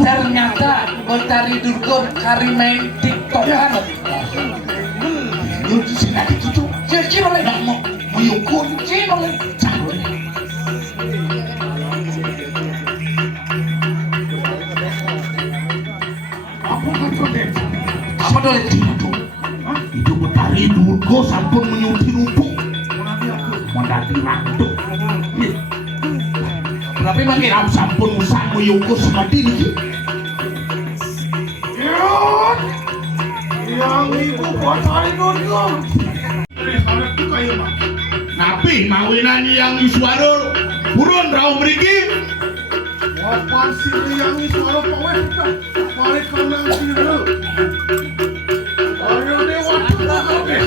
Ternyata Betari Durgo kari main tiktokan. Yuk sini gitu. Kira-kira lagi Nak mau yukun. kira lagi. Apa kata deh? Apa dole? Itu Betari Durgo sampun menyuti rumpuk. Mendati waktu. Tapi makin Kiram sampun usah meyungkur semati niki. Yang ibu Betari Durgo. Tapi mawinan yang iswaro burun rau mriki. Apa sih yang iswaro pawe? Balik kanang sira. Ayo dewa kabeh.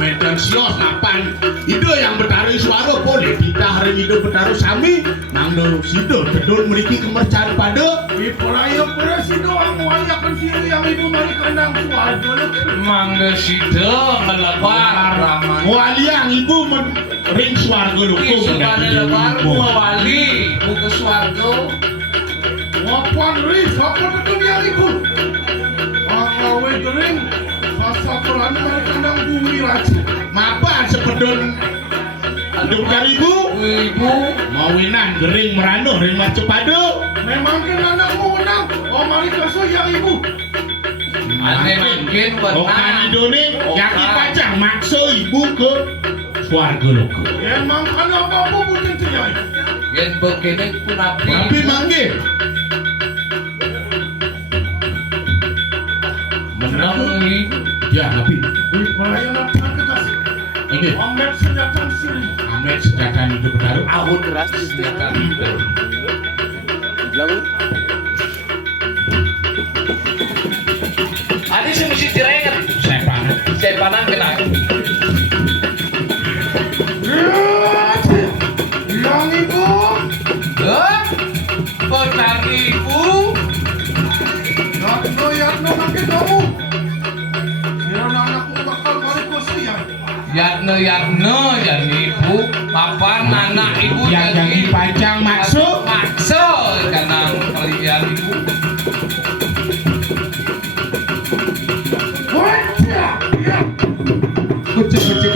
Meter sios napan. Ido yang bertaruh iswaro boleh kita hari itu bertaruh sami nang do sido kedul mriki kemercaan pada di pelayo sido ang wayakan sira yang ibu mari kanang suwargo. mangga sido ngelebar raman. Waliang ibu ring swarga lho kok Supaya lebar wali buku swargo. wapan ring sapa tetu yang ibu ngawe ring masa peran mari kandang bumi raja mapan sepedon aduk dari ibu mawinan gering merano ring macepado memang kan anakmu menang oh mari keso yang ibu Ane mungkin Okan benar. idone yaki pacang makso ibu ke swarga lho emang kan apa-apa bukan terjadi Yang begini pun api. tapi mangke Menang ini. ya tapi Pelayanan tegas. ini Amet senjata siri. Amet sejatan itu bertaruh Aku keras itu. Adi sih mesti direket. Saya panang kena. Yang ibu. Betari ibu. Yatno nanti kamu. Kira anakku bakal balik ke saya. Yatno jadi ibu. Papan anak ibu yang dipajang maksud maksud karena kalian ibu. kecil-kecil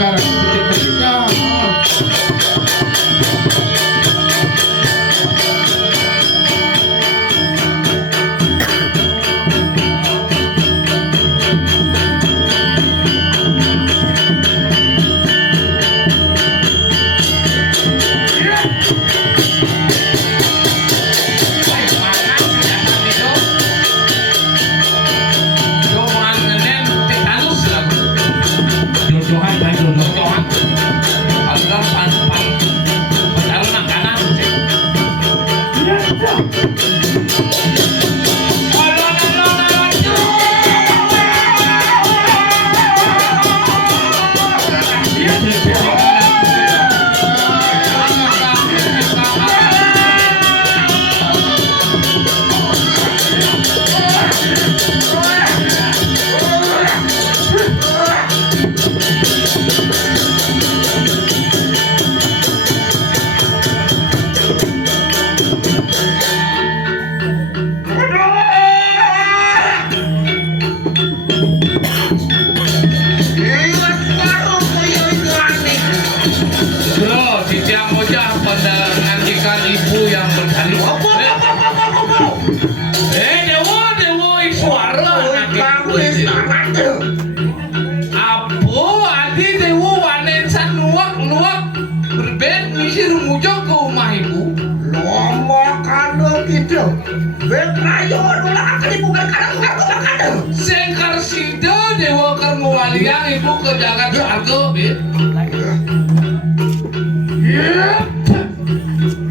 Waliang ibu ke Jakarta Argo,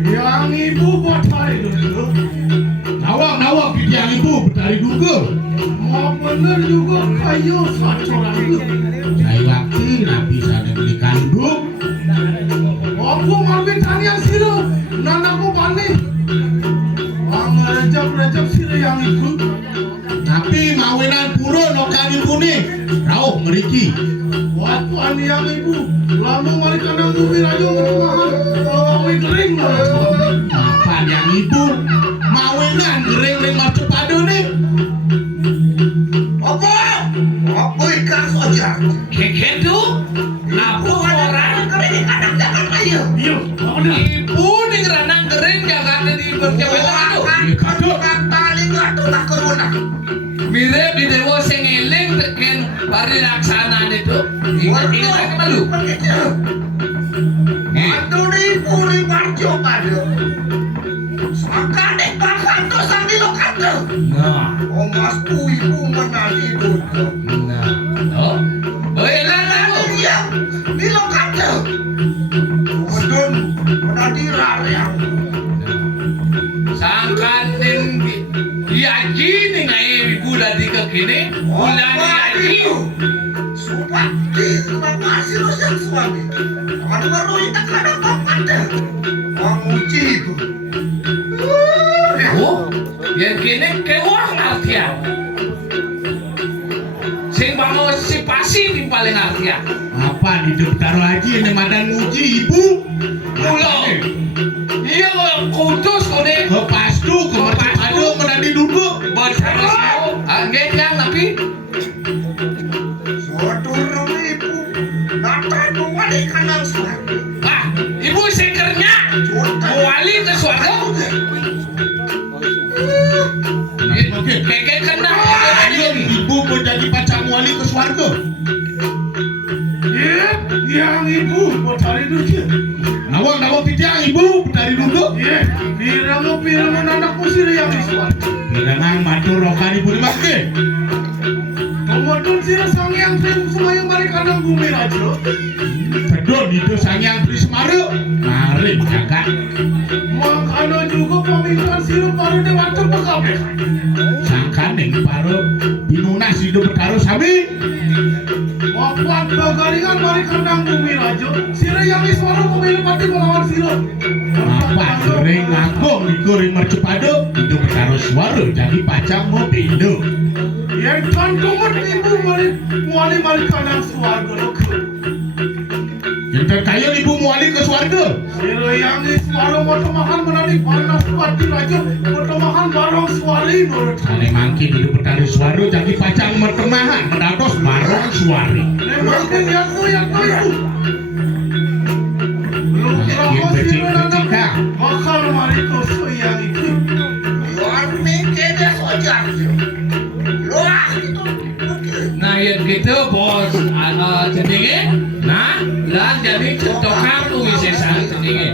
Yang ibu Betari Durgo. nawang yang ibu Betari Durgo Mau bener juga kayu sacoran itu. saya waktu nabi sana beli kandung Aku ngambil tanian sila. Nanaku bani. Rejab sila yang itu. tapi mawinan pura nokan ibu nih rauh meriki Waktu ani yang ibu. Lama mari kandang bumi raja menemahan. Awi kering lah. mapan yang ibu mawinan ring marcepado nih. Apa ikan saja? Keketu? Apa orang? Kering kadang jangan ayo. Ibu nih ranang kering jangan di berkebetan itu. Kado tali ngatu tak keruna. Mirip di dewa sing eling teken pari laksanaan itu. Ingat lagi malu. Aduh nih puri parjo kado. Sakane pakanto sambil kado. Nah, Omas ibu menali dulu. nah. Oh, elang aku. Iya, bilo kado. Wadon, menadi rariang. Sangkanin yaji nih ngai gula di kekini. Gula di yaji. Supati, makasih lo yang suami. Kalau baru kita kadang ada. Menguji itu. Oh, yang kini kewah artian. Sing bangun si pasi di paling artian. Apa di daftar lagi ini madan nguji ibu? Ulo. Iya kudus kone. Ke pastu ke marcepado menadi duduk. Bersama siapa? Angin yang tapi. Suatu ibu. Nata dua di kanan suami. Ah, ibu sekernya. Wali ke suarga. Keke kena. Ibu mau jadi pacar wali ke swarga. Iya, yang ibu mau cari dulu. Nawang pitiang ibu dari duduk. Iya, pirang anak musir yang isuan. Bilangan matur rokan ibu dimakai. Kemudian sira sang yang semua yang balik kadang bumi rajo. Sedon itu sangyang Tri Semara. Mari jaga. Makanya juga pemikiran sira baru dewata pegawai. Sangkan yang baru binunas hidup berkaro sami. Wapuan pagaringan balik kadang bumi rajo. Sira yang isuan pemilik pati melawan sira. Apa sering ngagong digoreng marcepado hidup berkaro suara jadi pacang mau pindu. Yang kan kumut ibu balik kadang suarga loko. Yang terkaya ibu muali ke swarga. Sira yang isuan moto makan menadi panas pati rajo. Moto makan barong suari nurut. Sale mangkin hidup berkaro suara jadi pacang mertemahan mendados barong suari. Mungkin yang tu ibu. Belum Yang becik-becik kah? Makal mari koso yang itu. Luar mikirnya sojar. Luar itu. Nah yang gitu bos, jadinya, nah, lah jadi contoh kamu bisa jadinya.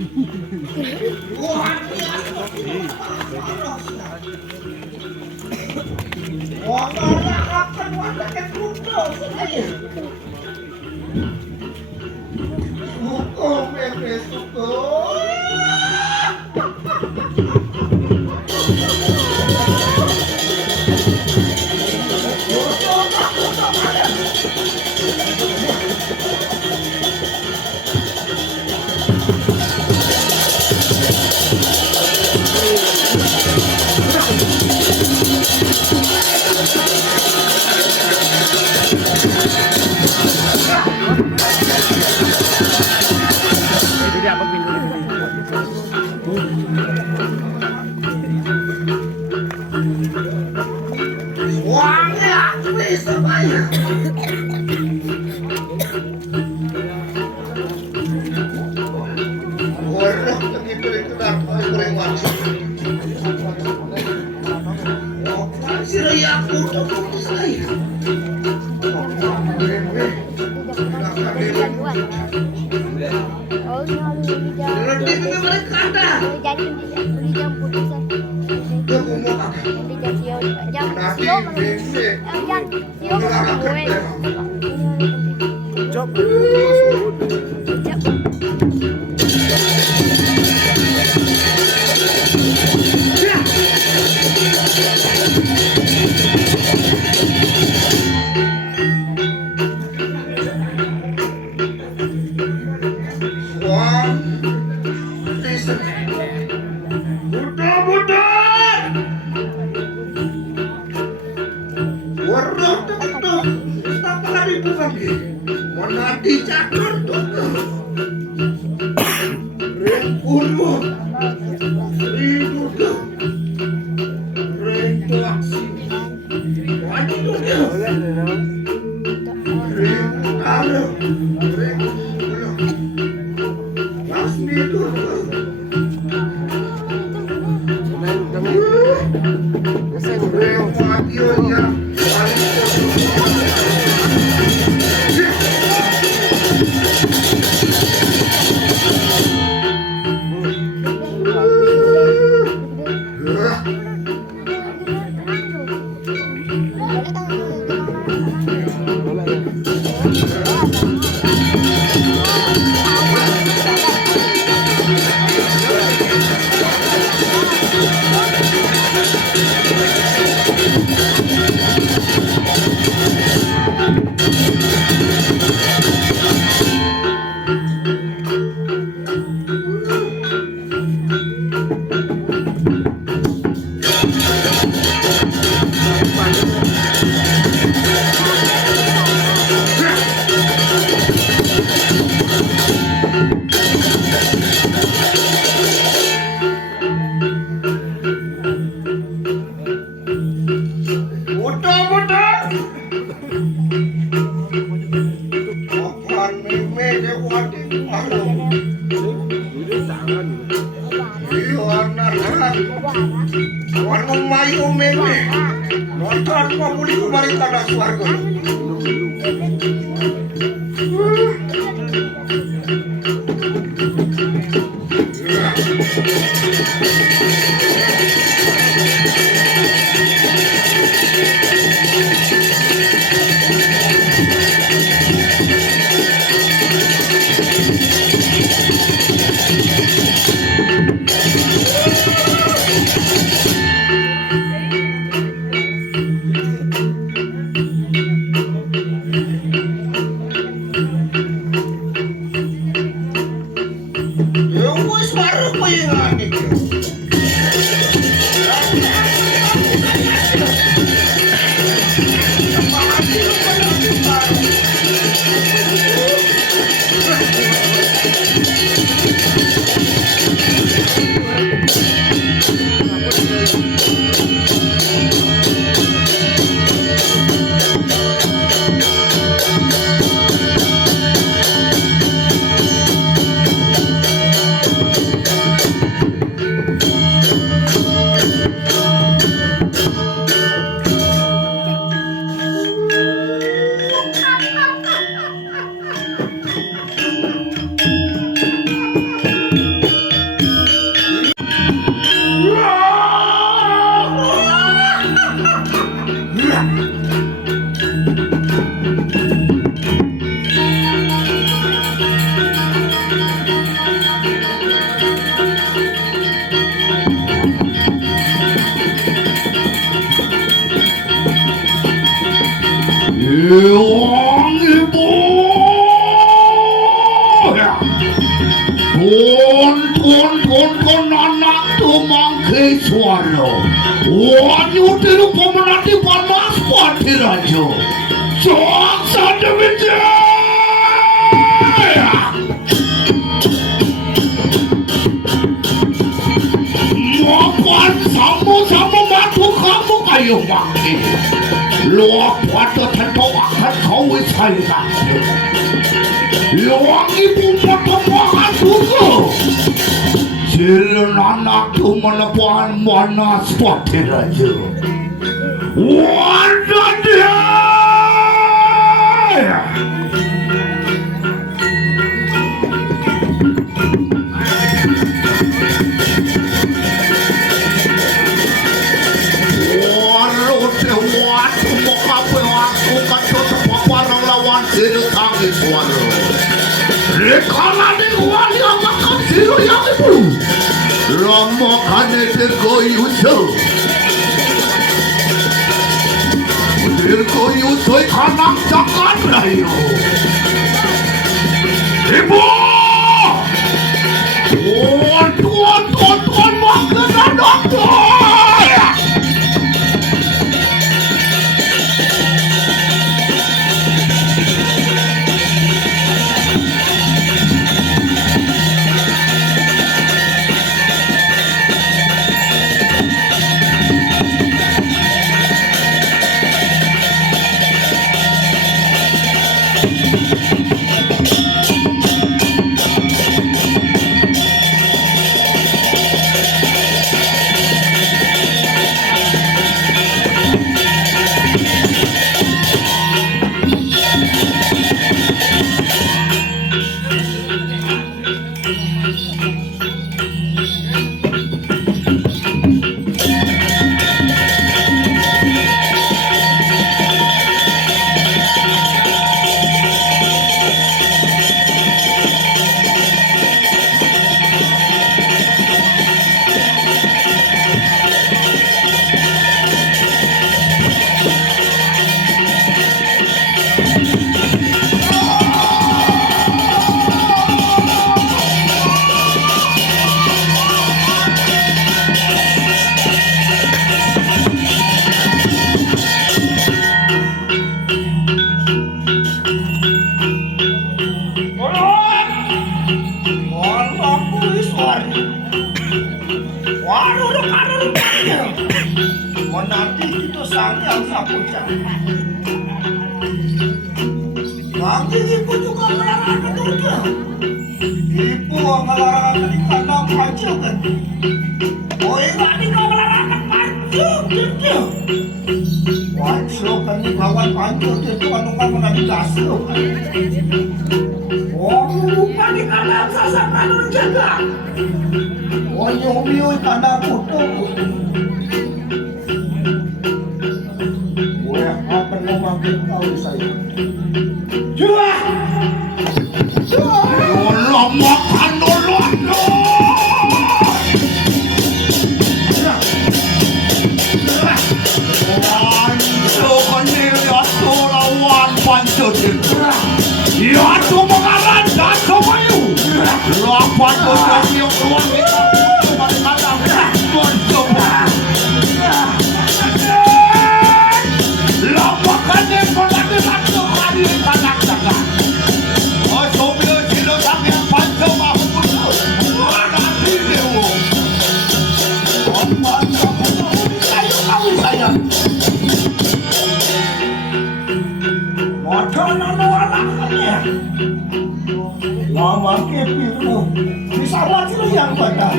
Wah, akan wadah kuda saya. Hukum bebas hukum. Wangi TRI Semaya. Waduh, begitu itu dah goreng wajib. Si Raya kuda saya. Nanti mereka ada. Monadi Jakarta Rengkuno Ribudo Rengkuaksi Waduhnya Rengkalo Rengkuno Lasmi Durga Rengkuationya Warung mayu meme nonton pamuli kumari tanah swarga. Iwang ibu Tuan anak tumangke suara Wanyu tiru pemenati panas pati raja Soak sada wijaya Makan sama-sama matu kamu kayu mangke Luak pada tentu akan kau wisaya Luang ibu pertemuan juga Silan anak tu menepuan mana sepati raja Wadah dia Rekalane wali amakan siro yang ibu Ramakane tergoyuso Tergoyuso kanak jangan rayo Ibu Tuan makan anak Menanti itu sang sapuca. Lagi ibu juga melarang juga. Ibu melarang di kandang paju kan. Oi lagi kau melarang paju gitu. Paju kan di bawah paju itu anu kan menjadi dasar. Oh lupa di kandang sasa kan jaga. Oh nyobiu kandang kutu. Akan memanggil kau saya. Jua, lama kan dulu. Ya tu mengaran Dase Bayu. Lapan tu yang keluar itu kadang-kadang bercoba. Lampakannya menjadi satu hari kadang-kadang. Oh, sobil silo sampai panjang aku pun ada video. Saya. Makanan anaknya. Lama kepiru bisa wajib yang benar.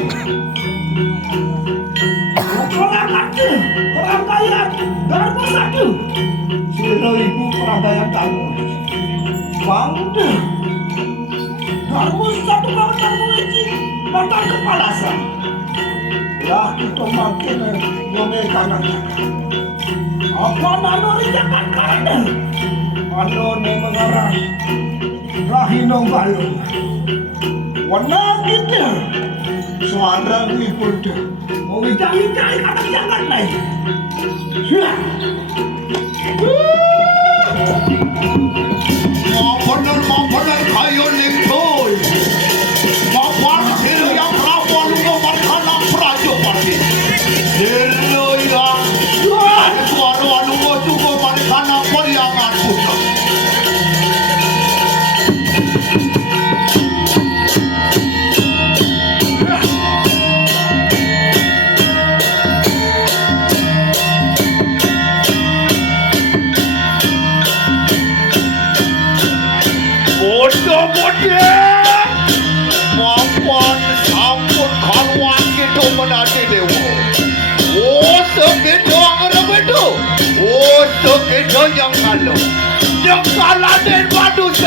Orang kecil, orang kaya, dan satu. Silo ibu peragaian kamu. Bangde. Kamu satu bangun kamu ini datang ke palasan. Ya itu makin nyome kanan. Apa nano jangan karena ano ne mengarah rahinong balu. Warna gitu. Suara ribut. Mau cari-cari kata jangan lain. Sudah.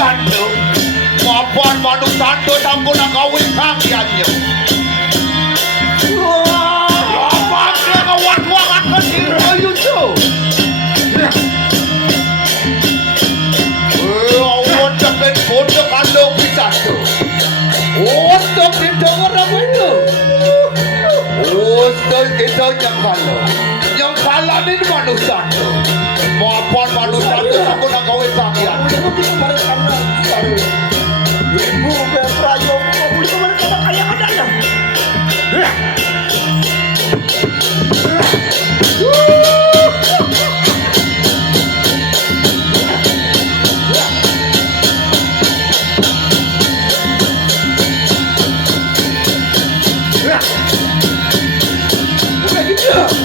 santo. Mapan manu santo sampun kawin kangyannya. Apa dia kawan-kawan kediri itu? Awan jaket bodoh kalau bisa tu. Untuk kita orang itu. Untuk kita yang kalah ni manusia tu. Mapan manusia tu sampun kawin kangyannya. Ibu berprayo, kau boleh mereka kaya adanya. Bukan gitu.